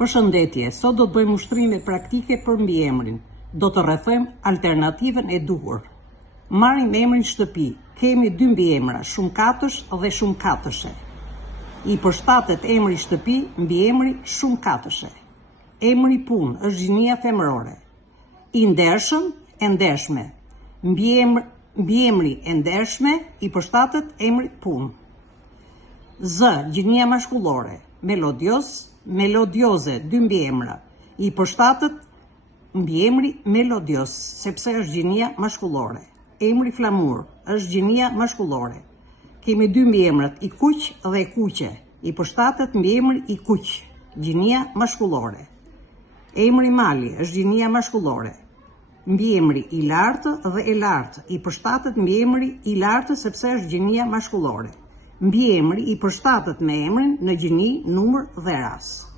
Përshëndetje, sot do të bëjmë ushtrime praktike për mbiemrin. Do të rrethojmë alternativën e duhur. Marrim emrin shtëpi. Kemi dy mbiemra, shumëkatësh dhe shumëkatëshe. I përshtatet emri shtëpi mbiemri shumëkatëshe. Emri punë është gjinia femërore. I ndershëm, e ndershme. Mbiemri e ndershme i përshtatet emri punë. Z, gjinia mashkullore. Melodios, melodioze, dy mbiemra. I përshtatet mbiemri melodios, sepse është gjinia mashkullore. Emri flamur është gjinia mashkullore. Kemi dy mbiemrat, i kuq dhe e kuqe. I përshtatet mbiemri i kuq, gjinia mashkullore. Emri mali është gjinia mashkullore. Mbiemri i lartë dhe e lartë i përshtatet mbiemri i lartë sepse është gjinia mashkullore. Mbiemri i përshtatet me emrin në gjini, numër dhe ras.